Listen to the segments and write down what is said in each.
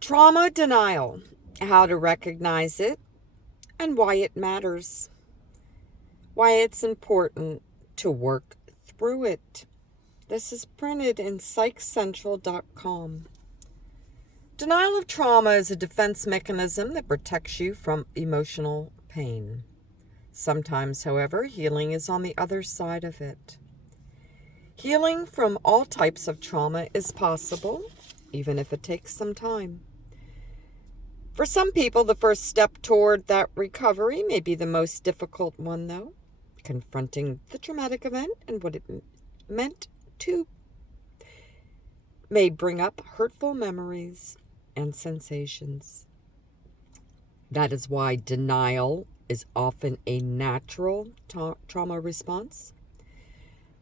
Trauma denial, how to recognize it and why it matters, why it's important to work through it. This is printed in PsychCentral.com. Denial of trauma is a defense mechanism that protects you from emotional pain. Sometimes, however, healing is on the other side of it. Healing from all types of trauma is possible, even if it takes some time. For some people, the first step toward that recovery may be the most difficult one, though. Confronting the traumatic event and what it meant to may bring up hurtful memories and sensations. That is why denial is often a natural trauma response.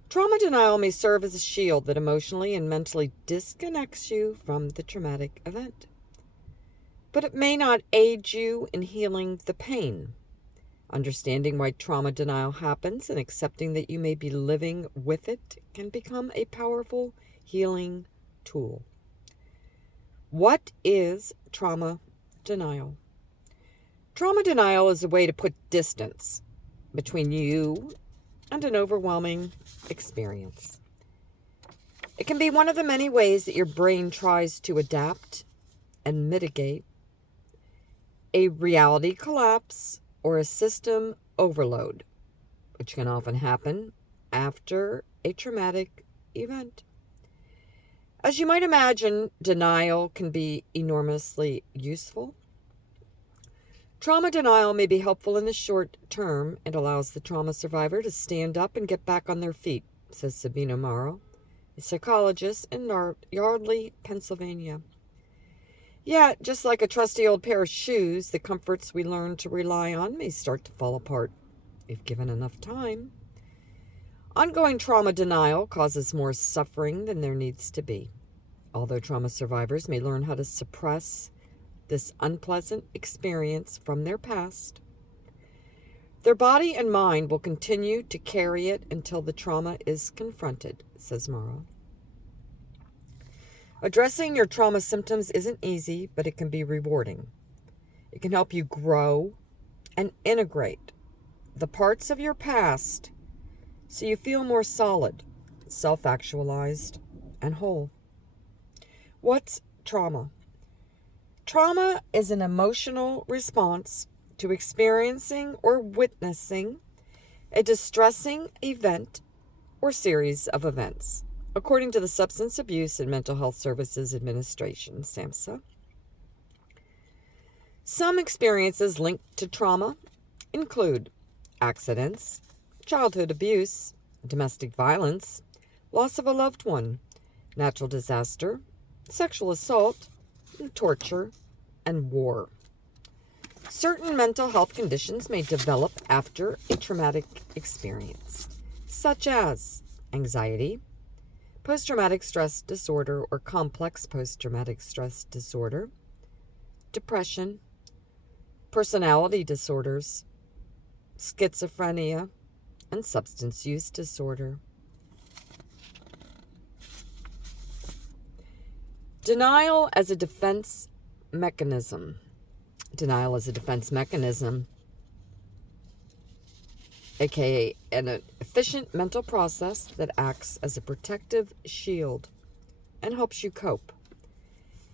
Trauma denial may serve as a shield that emotionally and mentally disconnects you from the traumatic event. But it may not aid you in healing the pain. Understanding why trauma denial happens and accepting that you may be living with it can become a powerful healing tool. What is trauma denial? Trauma denial is a way to put distance between you and an overwhelming experience. It can be one of the many ways that your brain tries to adapt and mitigate a reality collapse or a system overload, which can often happen after a traumatic event. As you might imagine, denial can be enormously useful. Trauma denial may be helpful in the short term. It allows the trauma survivor to stand up and get back on their feet, says Sabina Morrow, a psychologist in Yardley, Pennsylvania. Yet, just like a trusty old pair of shoes, the comforts we learn to rely on may start to fall apart if given enough time. Ongoing trauma denial causes more suffering than there needs to be. Although trauma survivors may learn how to suppress this unpleasant experience from their past, their body and mind will continue to carry it until the trauma is confronted, says Morrow. Addressing your trauma symptoms isn't easy, but it can be rewarding. It can help you grow and integrate the parts of your past so you feel more solid, self-actualized, and whole. What's trauma? Trauma is an emotional response to experiencing or witnessing a distressing event or series of events, according to the Substance Abuse and Mental Health Services Administration, SAMHSA. Some experiences linked to trauma include accidents, childhood abuse, domestic violence, loss of a loved one, natural disaster, sexual assault, torture, and war. Certain mental health conditions may develop after a traumatic experience, such as anxiety, post-traumatic stress disorder or complex post-traumatic stress disorder, depression, personality disorders, schizophrenia, and substance use disorder. Denial as a defense mechanism. Denial as a defense mechanism, aka an efficient mental process that acts as a protective shield and helps you cope.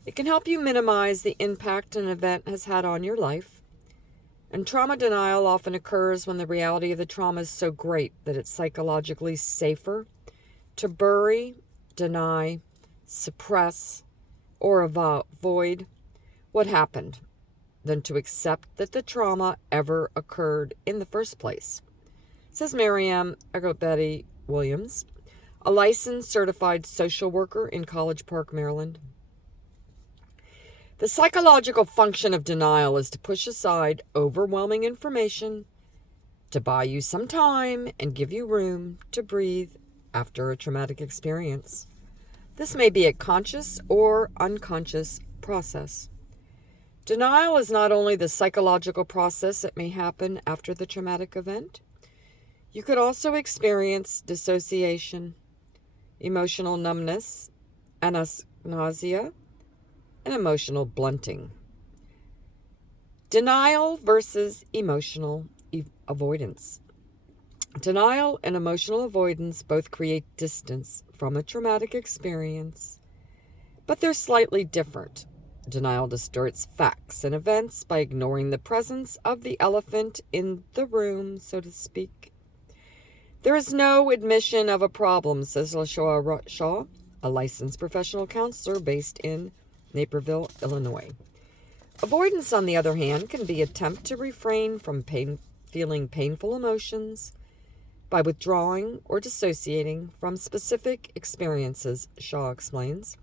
It can help you minimize the impact an event has had on your life. And trauma denial often occurs when the reality of the trauma is so great that it's psychologically safer to bury, deny, suppress, or avoid what happened than to accept that the trauma ever occurred in the first place, says Miriam Agobetti Williams, a licensed certified social worker in College Park, Maryland. The psychological function of denial is to push aside overwhelming information, to buy you some time and give you room to breathe after a traumatic experience. This may be a conscious or unconscious process. Denial is not only the psychological process that may happen after the traumatic event. You could also experience dissociation, emotional numbness, nausea, and emotional blunting. Denial versus emotional avoidance. Denial and emotional avoidance both create distance from a traumatic experience, but they're slightly different. Denial distorts facts and events by ignoring the presence of the elephant in the room, so to speak. There is no admission of a problem, says LaShaw Shaw, a licensed professional counselor based in Naperville, Illinois. Avoidance, on the other hand, can be an attempt to refrain from feeling painful emotions by withdrawing or dissociating from specific experiences, Shaw explains.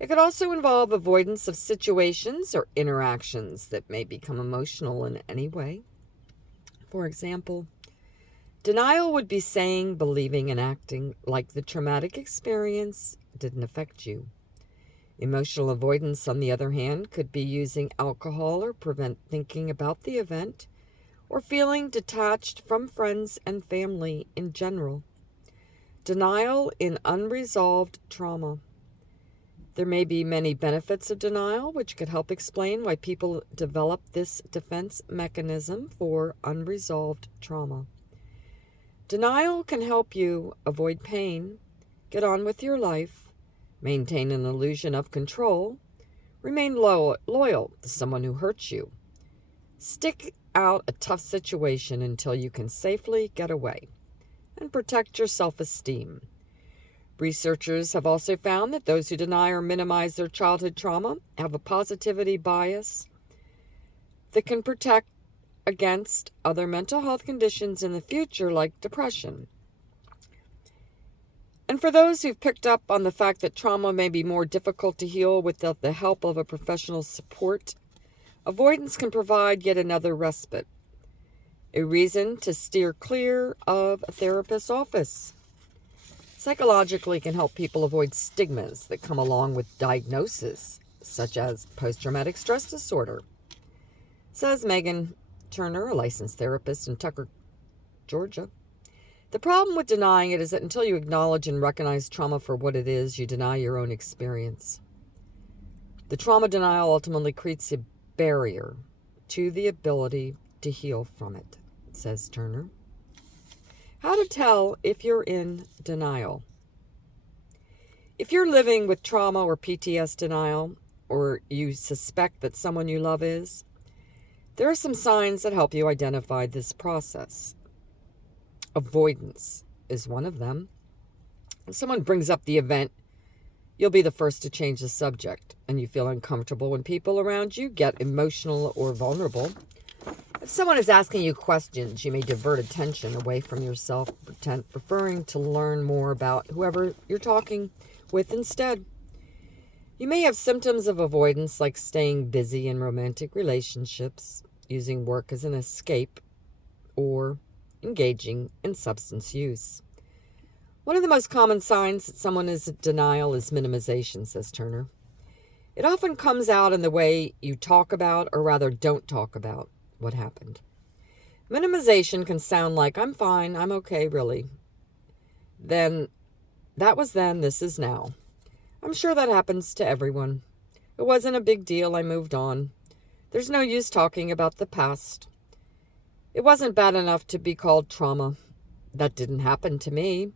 It could also involve avoidance of situations or interactions that may become emotional in any way. For example, denial would be saying, believing, and acting like the traumatic experience didn't affect you. Emotional avoidance, on the other hand, could be using alcohol or prevent thinking about the event, or feeling detached from friends and family in general. Denial in unresolved trauma. There may be many benefits of denial, which could help explain why people develop this defense mechanism for unresolved trauma. Denial can help you avoid pain, get on with your life, maintain an illusion of control, remain loyal to someone who hurts you, stick out a tough situation until you can safely get away, and protect your self-esteem. Researchers have also found that those who deny or minimize their childhood trauma have a positivity bias that can protect against other mental health conditions in the future, like depression. And for those who've picked up on the fact that trauma may be more difficult to heal without the help of a professional support, avoidance can provide yet another respite, a reason to steer clear of a therapist's office. Psychologically can help people avoid stigmas that come along with diagnosis, such as post-traumatic stress disorder, says Megan Turner, a licensed therapist in Tucker, Georgia. The problem with denying it is that until you acknowledge and recognize trauma for what it is, you deny your own experience. The trauma denial ultimately creates a barrier to the ability to heal from it, says Turner. How to tell if you're in denial. If you're living with trauma or PTSD denial, or you suspect that someone you love is, there are some signs that help you identify this process. Avoidance is one of them. If someone brings up the event, you'll be the first to change the subject, and you feel uncomfortable when people around you get emotional or vulnerable. If someone is asking you questions, you may divert attention away from yourself, preferring to learn more about whoever you're talking with instead. You may have symptoms of avoidance, like staying busy in romantic relationships, using work as an escape, or engaging in substance use. One of the most common signs that someone is in denial is minimization, says Turner. It often comes out in the way you talk about, or rather don't talk about, what happened. Minimization can sound like, I'm fine, I'm okay, really. Then, that was then, this is now. I'm sure that happens to everyone. It wasn't a big deal, I moved on. There's no use talking about the past. It wasn't bad enough to be called trauma. That didn't happen to me.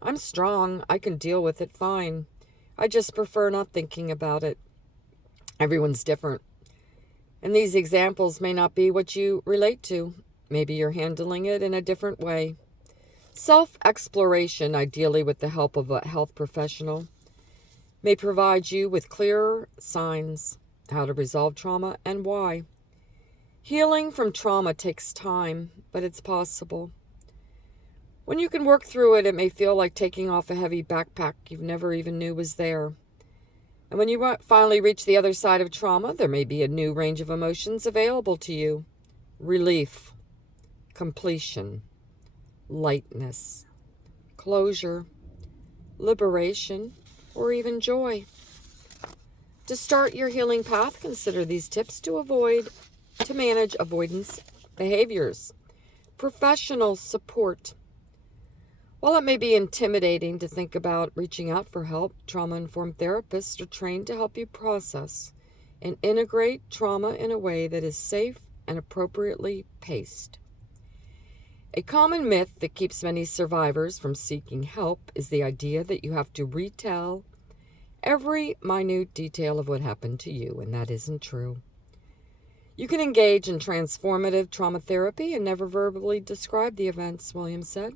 I'm strong, I can deal with it fine. I just prefer not thinking about it. Everyone's different. And these examples may not be what you relate to. Maybe you're handling it in a different way. Self-exploration, ideally with the help of a health professional, may provide you with clearer signs how to resolve trauma and why. Healing from trauma takes time, but it's possible. When you can work through it, it may feel like taking off a heavy backpack you never even knew was there. And when you finally reach the other side of trauma, there may be a new range of emotions available to you. Relief, completion, lightness, closure, liberation, or even joy. To start your healing path, consider these tips to manage avoidance behaviors. Professional support. While it may be intimidating to think about reaching out for help, trauma-informed therapists are trained to help you process and integrate trauma in a way that is safe and appropriately paced. A common myth that keeps many survivors from seeking help is the idea that you have to retell every minute detail of what happened to you, and that isn't true. You can engage in transformative trauma therapy and never verbally describe the events, Williams said.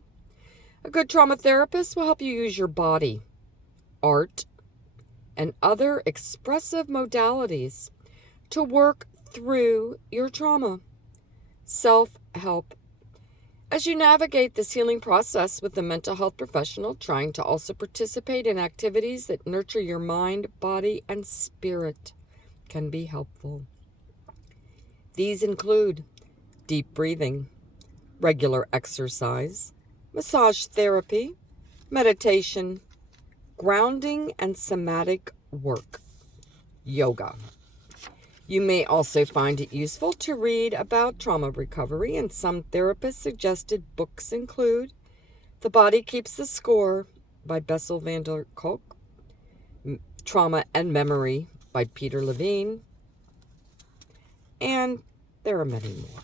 A good trauma therapist will help you use your body, art, and other expressive modalities to work through your trauma. Self-help. As you navigate this healing process with a mental health professional, trying to also participate in activities that nurture your mind, body, and spirit can be helpful. These include deep breathing, regular exercise, massage therapy, meditation, grounding and somatic work, yoga. You may also find it useful to read about trauma recovery, and some therapists suggested books include The Body Keeps the Score by Bessel van der Kolk, Trauma and Memory by Peter Levine, and there are many more.